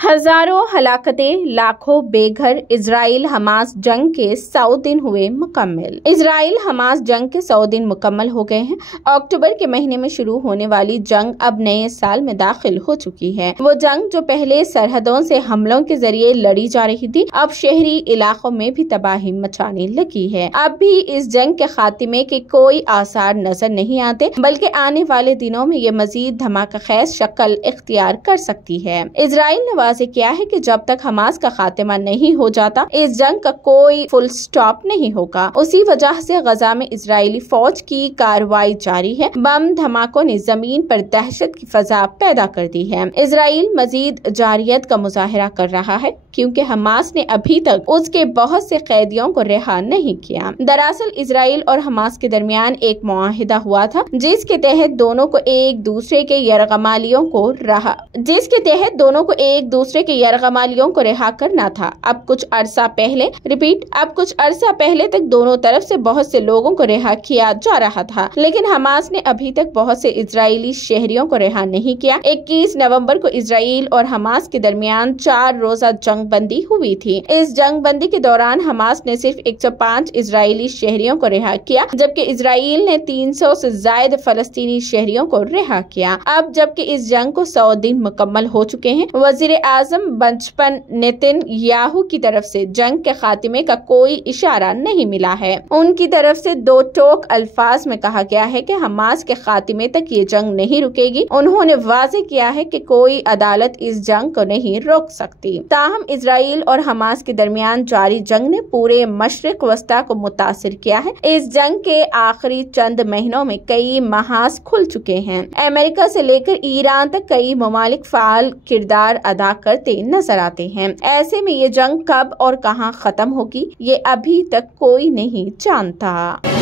ہزاروں ہلاکتیں، لاکھوں بے گھر، اسرائیل حماس جنگ کے 100 دن ہوئے مکمل۔ اسرائیل حماس جنگ کے 100 دن مکمل ہو گئے ہیں۔ اکتوبر کے مہینے میں شروع ہونے والی جنگ اب نئے سال میں داخل ہو چکی ہے۔ وہ جنگ جو پہلے سرحدوں سے حملوں کے ذریعے لڑی جا رہی تھی، اب شہری علاقوں میں بھی تباہی مچانے لگی ہے۔ اب بھی اس جنگ کے خاتمے کے کوئی آثار نظر نہیں آتے، بلکہ آنے والے دنوں میں یہ مزید دھماکہ خیز شکل اختیار کر سکتی ہے۔ اسرائیل نے واضح کیا ہے کہ جب تک حماس کا خاتمہ نہیں ہو جاتا، اس جنگ کا کوئی فل سٹاپ نہیں ہوگا۔ اسی وجہ سے غزہ میں اسرائیلی فوج کی کارروائی جاری ہے۔ بم دھماکوں نے زمین پر دہشت کی فضا پیدا کر دی ہے۔ اسرائیل مزید جارحیت کا مظاہرہ کر رہا ہے کیونکہ حماس نے ابھی تک اس کے بہت سے قیدیوں کو رہا نہیں کیا۔ دراصل اسرائیل اور حماس کے درمیان ایک معاہدہ ہوا تھا جس کے تحت دونوں کو ایک دوسرے کے یرغمالیوں کو رہا کرنا تھا۔ اب کچھ عرصہ پہلے تک دونوں طرف سے بہت سے لوگوں کو رہا کیا جا رہا تھا، لیکن حماس نے ابھی تک بہت سے اسرائیلی شہریوں کو رہا نہیں کیا۔ 21 نومبر کو اسرائیل اور حماس کے درمیان 4 روزہ جنگ بندی ہوئی تھی۔ اس جنگ بندی کے دوران حماس نے صرف 105 اسرائیلی شہریوں کو رہا کیا، جبکہ اسرائیل نے 300 سے زائد فلسطینی شہریوں کو رہا کیا۔ اب جبکہ اس جنگ کو 100 دن مکمل ہو چکے ہیں، وزیر اعظم بنجمن نیتن یاہو کی طرف سے جنگ کے خاتمے کا کوئی اشارہ نہیں ملا ہے۔ ان کی طرف سے 2 ٹوک الفاظ میں کہا گیا ہے کہ حماس کے خاتمے تک یہ جنگ نہیں رکے گی۔ انہوں نے واضح کیا ہے کہ کوئی عدالت اس جنگ کو نہیں روک سکتی۔ تاہم اسرائیل اور حماس کے درمیان جاری جنگ نے پورے مشرق وسطی کو متاثر کیا ہے۔ اس جنگ کے آخری چند مہینوں میں کئی محاذ کھل چکے ہیں۔ امریکہ سے لے کر ایران تک کئی ممالک فعال کردار ادا کرتے نظر آتے ہیں۔ ایسے میں یہ جنگ کب اور کہاں ختم ہوگی، یہ ابھی تک کوئی نہیں جانتا۔